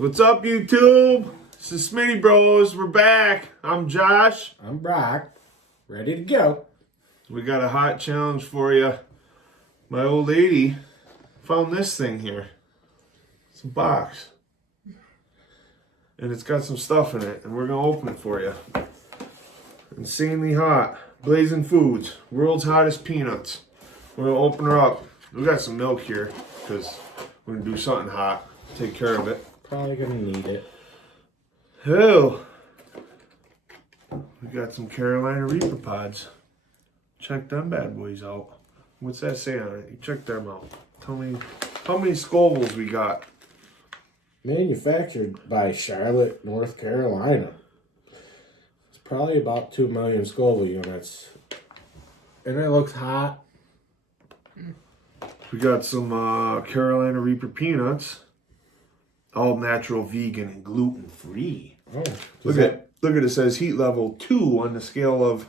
What's up, YouTube? This is Smitty Bros. We're back. I'm Josh. I'm Brock. Ready to go. We got a hot challenge for you. My old lady found this thing here. It's a box. And it's got some stuff in it. And we're going to open it for you. Insanely hot. Blazing Foods. World's hottest peanuts. We're going to open her up. We got some milk here because we're going to do something hot. Take care of it. Probably gonna need it. Oh, we got some Carolina Reaper pods. Check them bad boys out. What's that say on it? You check them out. Tell me how many Scovilles we got. Manufactured by Charlotte, North Carolina. It's probably about 2 million Scoville units. And it looks hot. We got some Carolina Reaper peanuts. All natural, vegan, and gluten free. Oh, Look at it says heat level 2 on the scale of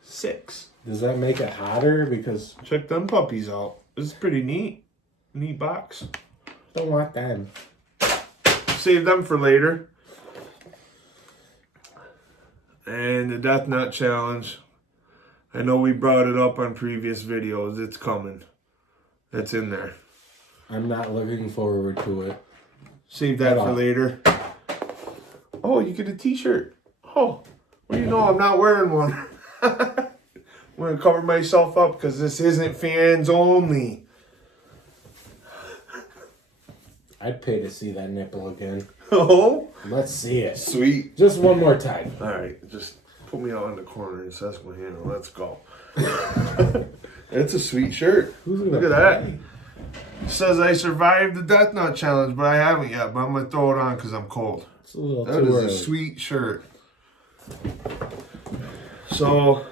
6. Does that make it hotter? Because Check them puppies out. This is pretty neat. Neat box. don't want them. Save them for later. And the Death Nut Challenge. I know we brought it up on previous videos. It's coming. It's in there. I'm not looking forward to it. Save that for later. Oh, you get a t-shirt. Oh, well, you know I'm not wearing one. I'm going to cover myself up because this isn't fans only. I'd pay to see that nipple again. Oh? Let's see it. Sweet. Just one more time. All right, just put me out in the corner and Susquehanna. Let's go. It's a sweet shirt. Look at that. It says I survived the Death Nut Challenge, but I haven't yet. But I'm going to throw it on because I'm cold. It's a little That too is early. a sweet shirt. So,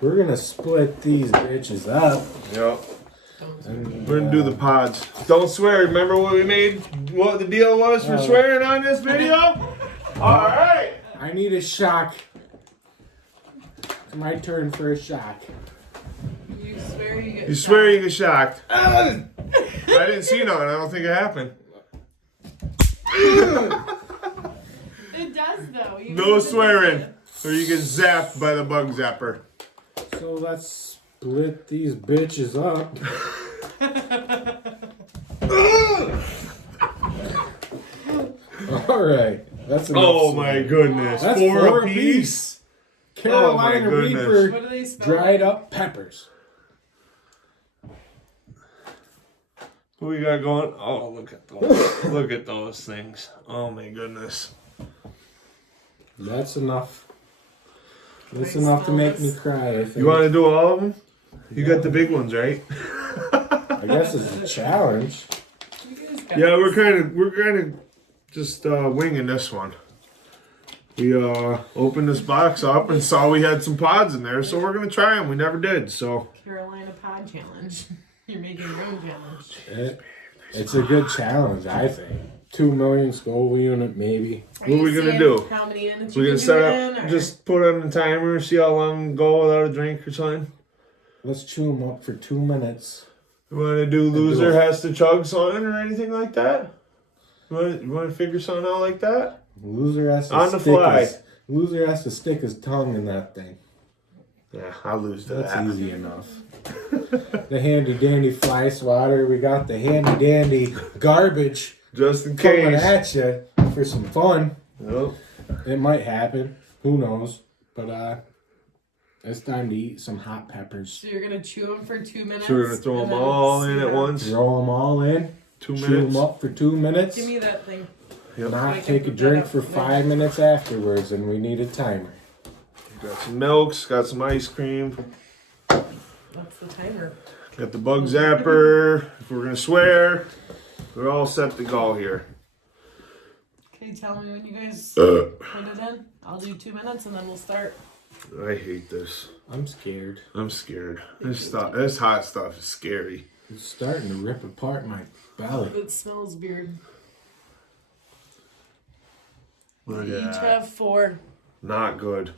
We're gonna split these bitches up. yep. And, We're going to do the pods. Don't swear. Remember what we made? What the deal was for swearing on this video? All right. I need a shock. It's my turn for a shock. You swear you get shocked. I didn't see none. I don't think it happened. It does though. You No swearing, or you get zapped by the bug zapper. So let's split these bitches up. All right, that's enough. Oh my goodness! That's four four apiece. Carolina Oh my goodness. Reaper What do they spell? dried up peppers. What we got going? Oh, look at those! Look at those things! Oh my goodness! That's enough. That's Can I enough to smell make this? me cry. I think. You want to do all of them? You got the big ones, right? I guess it's a challenge. You guys got Yeah, this. we're kind of just winging this one. We opened this box up and saw we had some pods in there, so we're gonna try them. We never did, so Carolina Pod Challenge. You're making your own challenge. It's a good challenge, I think. 2 million Scoville unit, maybe. Are What you we gonna seeing do? How many minutes we're you gonna can set do up, it in, or? just put on the timer, see how long we go without a drink or something. Let's chew them up for 2 minutes. You want to do loser has to chug something or anything like that? You want to figure something out like that? Loser has to On the fly. Loser has to stick his tongue in that thing. Yeah, I'll lose to That's that. easy enough. The handy dandy fly swatter. We got the handy dandy garbage Just in coming case. at you for some fun. Yep. It might happen. Who knows? But it's time to eat some hot peppers. So you're gonna chew them for 2 minutes. So we're gonna throw and them then all in see at them? once. Throw them all in. 2 Chew minutes. them up for 2 minutes. Give me that thing. Yep. Not I can take a put that drink up for there. 5 minutes afterwards, and we need a timer. Got some milks. Got some ice cream. That's the timer. Got the bug zapper. If we're gonna swear, we're all set to go here. Okay, tell me when you guys put it in. I'll do 2 minutes and then we'll start. I hate this. I'm scared. I'm scared. This hot stuff is scary. It's starting to rip apart my belly. It smells weird. Look We at each that. have 4. Not good.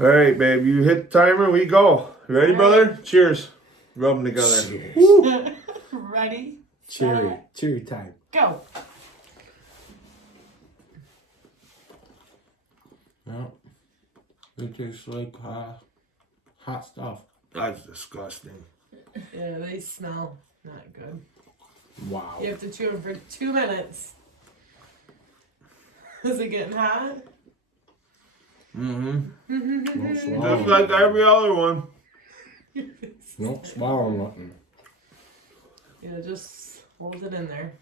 All right, babe. You hit the timer. We go. You ready, brother? Cheers. Rub them together. Cheers. Ready? Cheery. Set, Cheery time. Go. No. It tastes like hot stuff. That's disgusting. Yeah, they smell not good. Wow. You have to chew them for 2 minutes. Is it getting hot? Mm-hmm. Don't swallow. Just like every other one. Don't swallow nothing. Yeah, just hold it in there.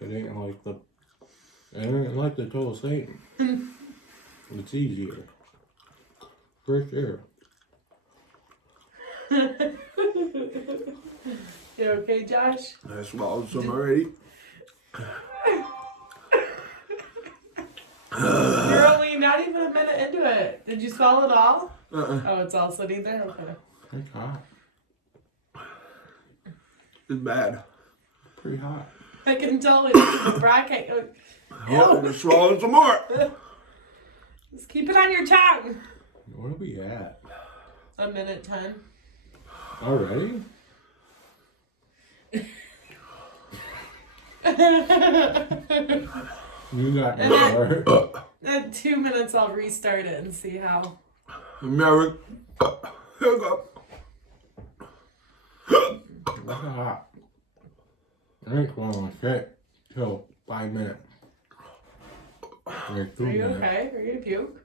It ain't like the total Satan. It's easier. For sure. You okay, Josh? I swallowed some already. You're only not even a minute into it. Did you swallow it all? Uh-uh. Oh, it's all sitting there? Okay. It's hot. It's bad. Pretty hot. I can tell with the bracket. Oh, just swallowed some more. Just keep it on your tongue. What are we at? 1:10. Already? You got more. In 2 minutes, I'll restart it and see how. Merrick. Here we go. It's hot. I ain't swallowing shit till 5 minutes. Like 2 Are you minutes. okay? Are you gonna puke?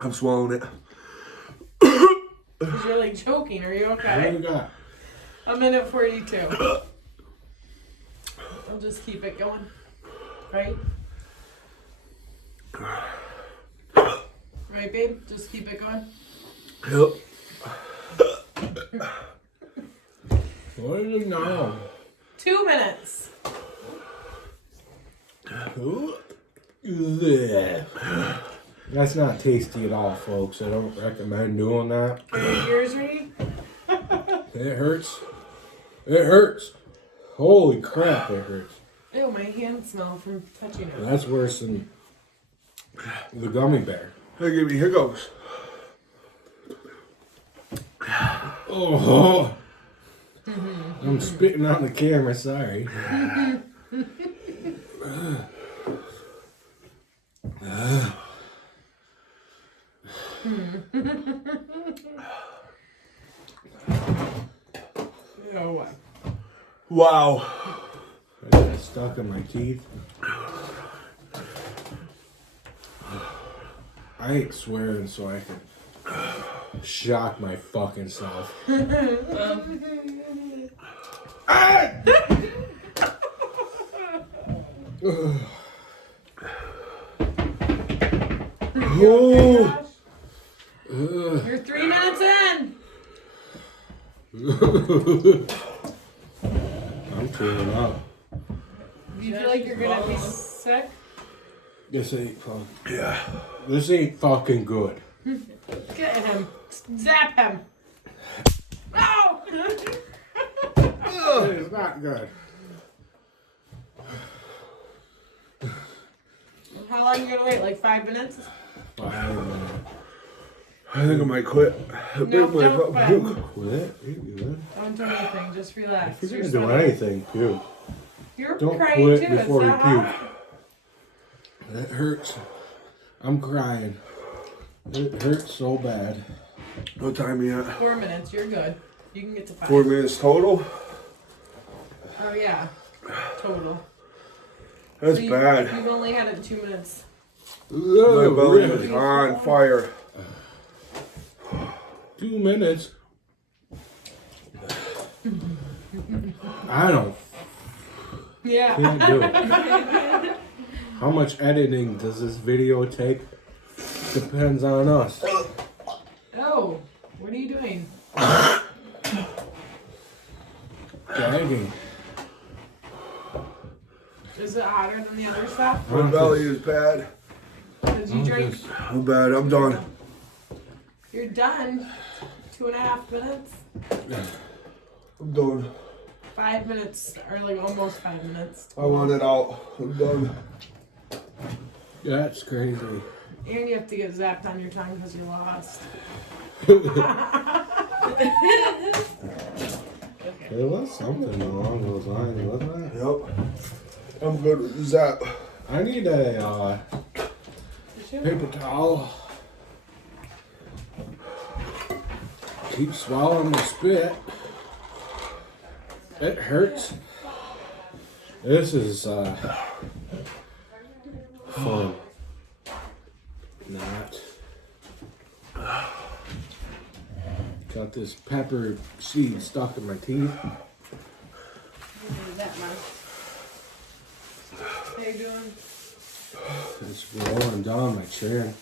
I'm swallowing it. Because you're like choking. Are you What do okay? you got? 1:42. I'll just keep it going. Right? Right, babe? Just keep it going. Yep. What is it now? 2 minutes. That's not tasty at all, folks. I don't recommend doing that. Are your ears ready? It hurts. It hurts. Holy crap, it hurts. Ew, my hands smell from touching it. That's worse than the gummy bear. Hey, give me hiccups. Oh, I'm spitting on the camera, sorry. Oh, what? Wow. I got it stuck in my teeth. I ain't swearing so I can shock my fucking self. Oh. You're 3 minutes in. I'm tearing up. Do you feel like you're gonna be sick? This ain't fun. Yeah. This ain't fucking good. Get him. Zap him. No! It's not good. How long are you gonna wait? Like 5 minutes? 5 minutes. I think I might quit. I think I might don't fucking quit. puke. Quit? You good? Don't do anything. Just relax. If you're You're gonna do sweating. anything, puke. You're Don't crying quit too. before It's you not puke. hot. It hurts. I'm crying. It hurts so bad. What time are you at? 4 minutes. You're good. You can get to 5. 4 minutes total? Oh yeah. Total. That's So bad. You've only had it 2 minutes. My belly really? is on fire. 2 minutes. I don't Yeah. can't do it. How much editing does this video take? Depends on us. Oh, what are you doing? Gagging. Is it hotter than the other stuff? My belly is bad. Because you drink. I'm bad. I'm done. You're done. 2.5 minutes. I'm done. 5 minutes, or like almost 5 minutes. I want it out. I'm done. That's crazy. And you have to get zapped on your tongue because you're lost. There was something along those lines, wasn't there? Yep. I'm good with the zap. I need a tissue? Paper towel. Keep swallowing the spit. It hurts. This is fun. Not. Got this pepper seed stuck in my teeth. That much. How you doing? It's rolling down my chin.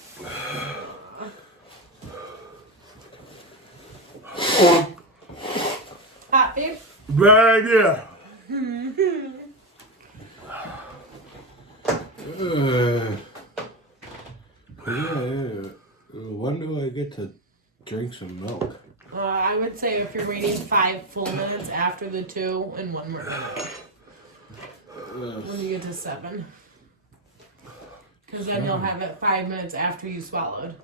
Hot, babe? Bad idea. When do I get to drink some milk? I would say if you're waiting 5 full minutes after the 2 and 1 more minute. When you get to 7. Because then you'll have it 5 minutes after you swallowed.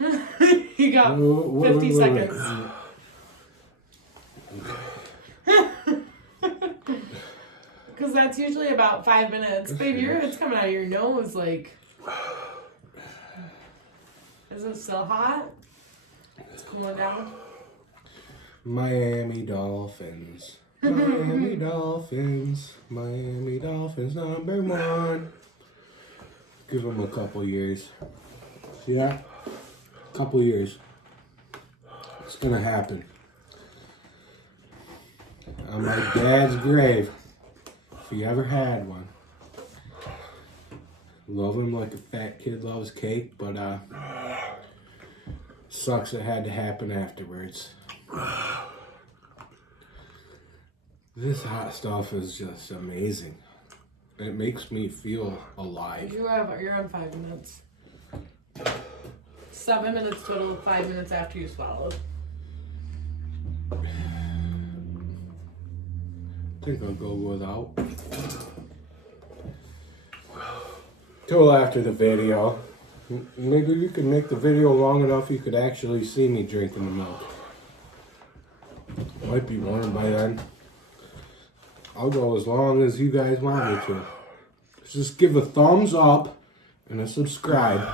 You got 50 seconds. Because that's usually about 5 minutes. Babe, it's coming out of your nose like... Is it still hot? It's cooling down. Miami Dolphins. Miami Dolphins. Miami Dolphins #1. Give them a couple years. Yeah. Couple years. It's gonna happen. On my dad's grave. If he ever had one. Love him like a fat kid loves cake, but sucks it had to happen afterwards. This hot stuff is just amazing. It makes me feel alive. You're on 5 minutes. 7 minutes total, 5 minutes after you swallowed. I think I'll go without. Till after the video. Maybe you can make the video long enough you could actually see me drinking the milk. It might be warm by then. I'll go as long as you guys want me to. Just give a thumbs up and a subscribe.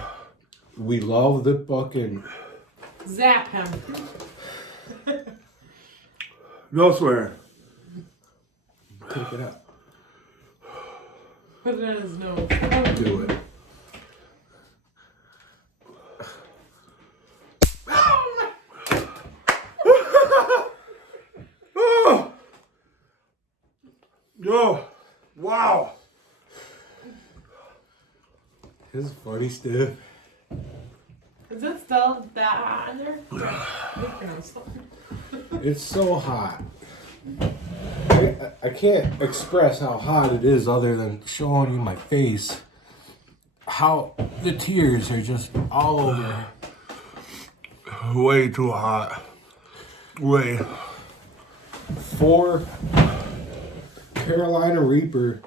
We love the fucking... Zap him. No swearing. Take it up. Put it in his nose. Do it. Oh, wow. This is funny stuff. Is it still that hot in there? It's so hot. I can't express how hot it is other than showing you my face. How the tears are just all over. Way too hot. Way. 4 Carolina Reaper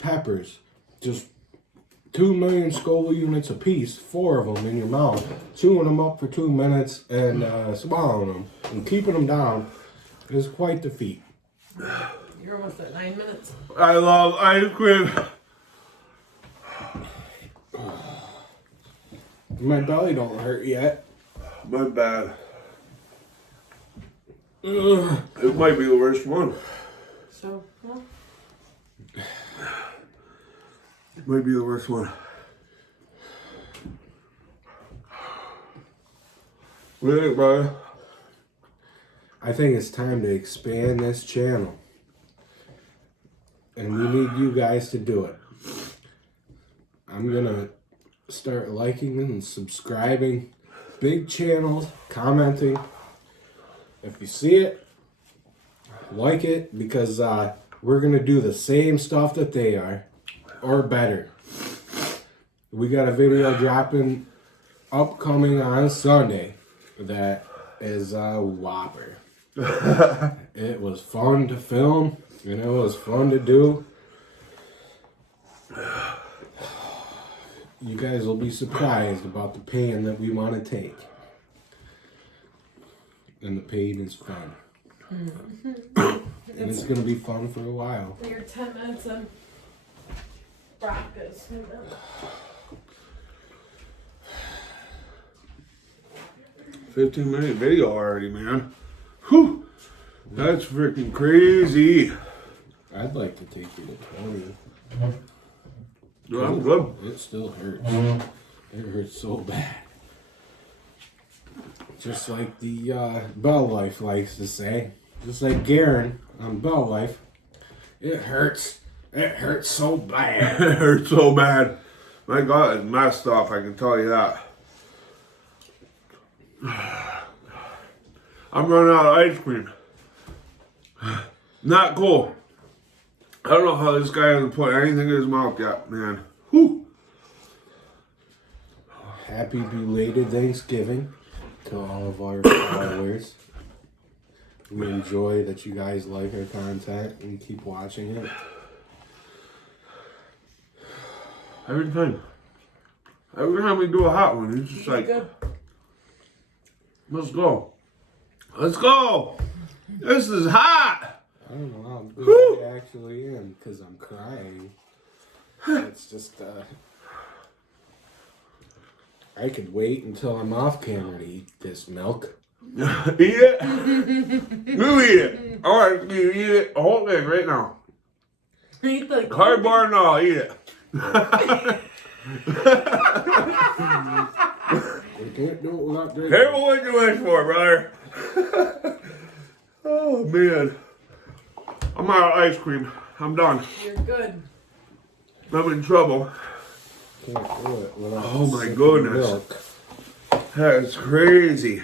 peppers. Just 2 million Scoville units a piece. 4 of them in your mouth. Chewing them up for 2 minutes and swallowing them. And keeping them down is quite the feat. You're almost at 9 minutes. I love ice cream. My belly don't hurt yet. My bad. Ugh. It might be the worst one. So, well. It might be the worst one. What do you think, brother? I think it's time to expand this channel. And we need you guys to do it. I'm gonna start liking and subscribing big channels, commenting. If you see it, like it, because we're gonna do the same stuff that they are, or better. We got a video dropping upcoming on Sunday that is a whopper. It was fun to film, and it was fun to do. You guys will be surprised about the pain that we want to take. And the pain is fun. And it's going to be fun for a while. You're 10 minutes in. Brock is. 15-minute video already, man. Whew. That's freaking crazy. I'd like to take you to 20. No, I'm good. It still hurts. It hurts so bad. Just like the Bell Life likes to say. Just like Garen on Bell Life. It hurts. It hurts so bad. It hurts so bad. My gut is messed up, I can tell you that. I'm running out of ice cream. Not cool. I don't know how this guy hasn't put anything in his mouth yet, man. Whew. Happy belated Thanksgiving to all of our followers. We enjoy that you guys like our content and keep watching it. Every time we do a hot one, it's just like, let's go. Let's go. This is hot. I don't know how good I actually am because I'm crying. It's just, I could wait until I'm off camera to eat this milk. Eat it. You eat it. All right, you eat it. The whole thing right now. Eat the Cardboard and all, eat it. We can't do it without drinking. Careful what you wish for, brother. Oh, man. I'm out of ice cream. I'm done. You're good. I'm in trouble. Can't do it without Oh, my sipping goodness. milk. That is crazy.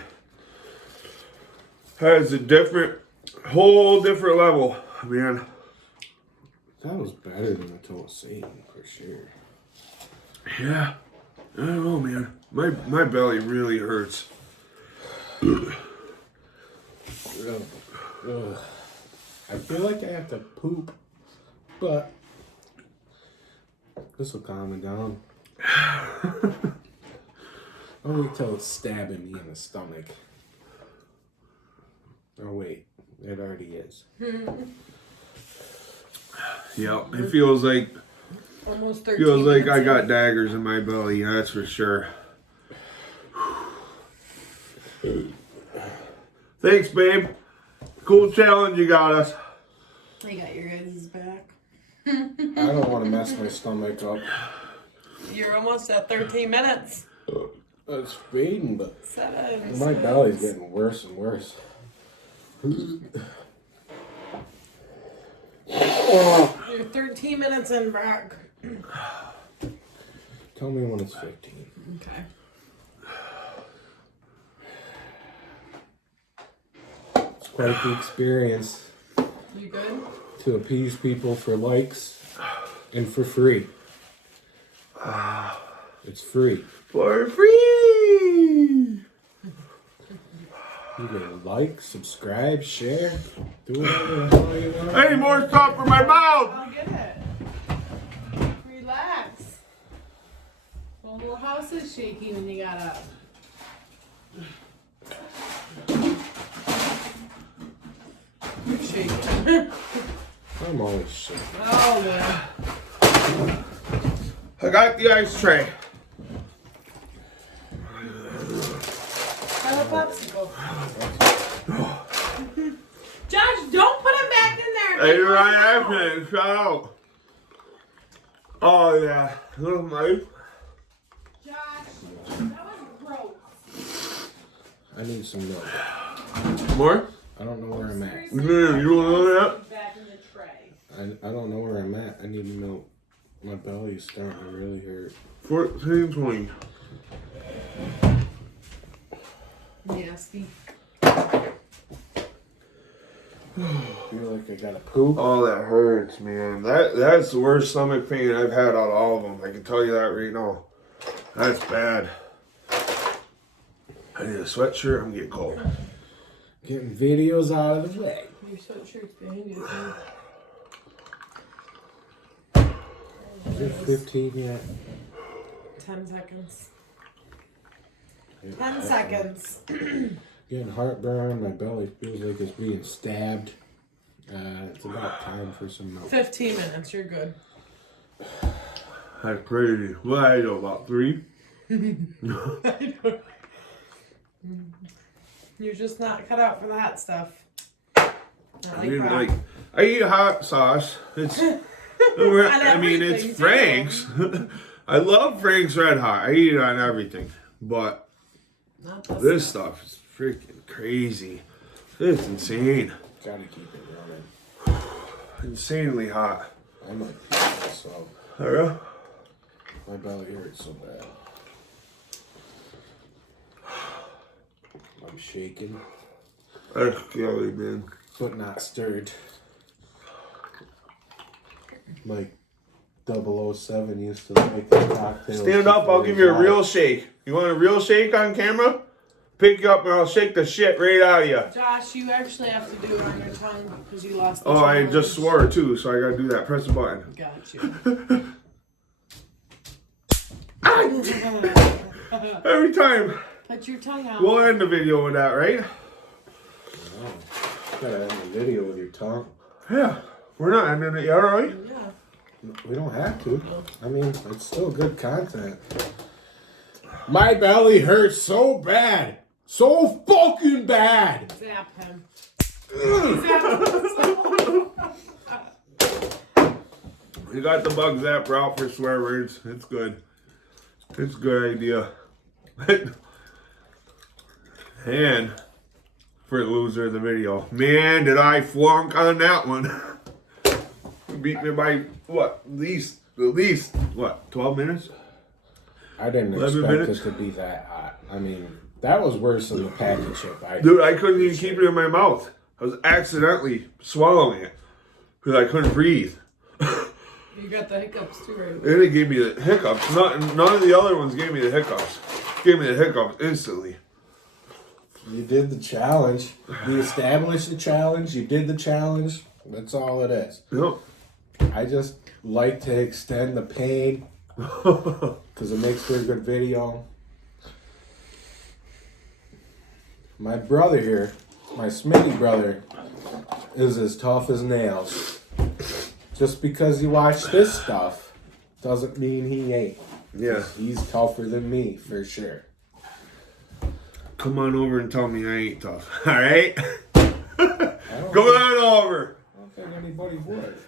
That is a whole different level, man. That was better than the total Satan for sure. Yeah. I don't know, man. My belly really hurts. Ugh. I feel like I have to poop, but this will calm it down. I'll wait till it's stabbing me in the stomach. Oh wait, it already is. Yeah, it feels like Almost 13 I minutes got in. daggers in my belly, that's for sure. Thanks, babe. Cool challenge you got us. I got your guys' back. I don't want to mess my stomach up. You're almost at 13 minutes. It's fading, but 7. my belly's getting worse and worse. You're 13 minutes in, Brock. Tell me when it's 15. Okay. It's quite the experience You good? to appease people for likes and for free. It's free. For free! You can like, subscribe, share, do whatever the hell you want. I need more stuff for my mouth! I'll get it. Relax. The whole house is shaking and you got up. You're shaking. I'm always shaking. Oh, man. I got the ice tray. Have a popsicle. Josh, don't put him back in there. Hey, you're right after it. Shout out. Oh, yeah. Little knife. Josh, that was gross. I need some milk. More? I don't know where I'm at. You don't know that? Back in the tray. I don't know where I'm at. I need milk. My belly's starting to really hurt. 1420. Nasty. I feel like I gotta poop. Oh, that hurts, man. That's the worst stomach pain I've had out of all of them. I can tell you that right now. That's bad. I need a sweatshirt. I'm getting cold. Getting videos out of the way. Your sweatshirt's behind you. Is it 15 yet? 10 seconds. 10 seconds. Getting heartburn. My belly feels like it's being stabbed. It's about time for some milk. 15 minutes. You're good. That's crazy. What I know, about 3? You're just not cut out for the hot stuff. I eat hot sauce. It's it's Frank's. I love Frank's Red Hot. I eat it on everything. But this stuff is freaking crazy. It's insane. Gotta keep it running. Insanely hot. I might pee myself. Alright. My belly hurts so bad. I'm shaking. That's scary, man. But not stirred. Like 007 used to make the cocktail. Stand up, I'll give you a real shake. You want a real shake on camera? Pick you up and I'll shake the shit right out of you. Josh, you actually have to do it on your tongue because you lost the Oh, I challenge. just swore too, so I gotta do that. Press the button. Got you. Every time. Put your tongue out. We'll end the video with that, right? Oh, gotta end the video with your tongue. Yeah. We're not ending it yet, are we? Yeah. We don't have to. I mean, it's still good content. My belly hurts so bad. So fucking bad. Zap him. We got the bug zapper out for swear words. It's good. It's a good idea. And for the loser of the video. Man, did I flunk on that one. Beat me by what? At least what? 12 minutes? I didn't 11 expect minutes? it to be that hot. I mean, that was worse than the packet chip. Dude, I couldn't even keep it in my mouth. I was accidentally swallowing it because I couldn't breathe. You got the hiccups too, right? And it gave me the hiccups. None of the other ones gave me the hiccups. Gave me the hiccups instantly. You did the challenge. You established the challenge. You did the challenge. That's all it is. Yep. I just like to extend the pain because it makes for a good video. My brother here, my Smitty brother, is as tough as nails. Just because he watched this stuff doesn't mean he ain't. Yeah. He's tougher than me, for sure. Come on over and tell me I ain't tough. Alright? Come on over. I don't think anybody would.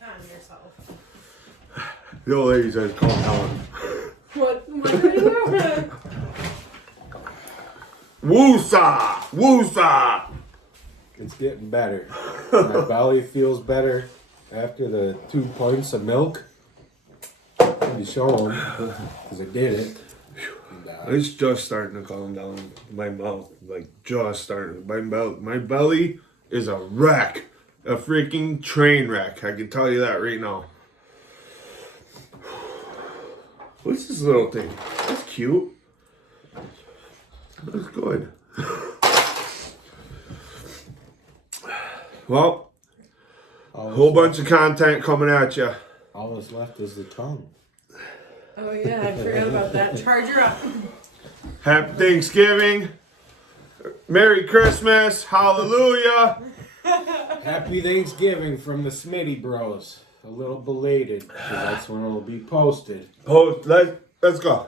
Not on yourself. The old lady says, calm down. What are you doing? Woosah! Woosah! It's getting better. My belly feels better after the 2 pints of milk. You show them, because I did it. And, It's just starting to calm down. My mouth, like, just starting. My belly is a wreck. A freaking train wreck. I can tell you that right now. What's this little thing? That's cute. That's good. Well, a whole bunch of content coming at you. all that's left is the tongue. Oh yeah, I forgot about that. Charger up. Happy Thanksgiving. Merry Christmas. Hallelujah. Happy Thanksgiving from the Smitty Bros. A little belated, because that's when it'll be posted. Let's go.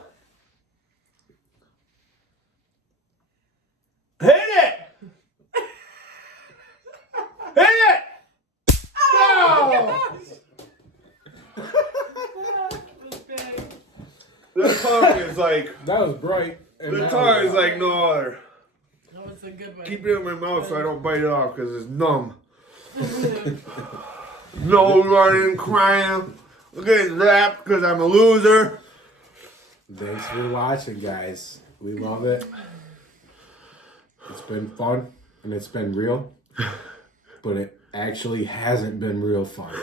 Hit it! Hit it! No! The tongue is like, That was bright. And the that tongue was- is like no other. That was a good one. Keep it in my mouth so I don't bite it off because it's numb. No running, crying. Look at that because I'm a loser. Thanks for watching, guys. We love it. It's been fun, and it's been real. But it actually hasn't been real fun.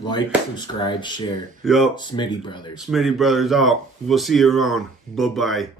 Like, subscribe, share. Yep. Smitty Brothers. Smitty Brothers out. We'll see you around. Bye-bye.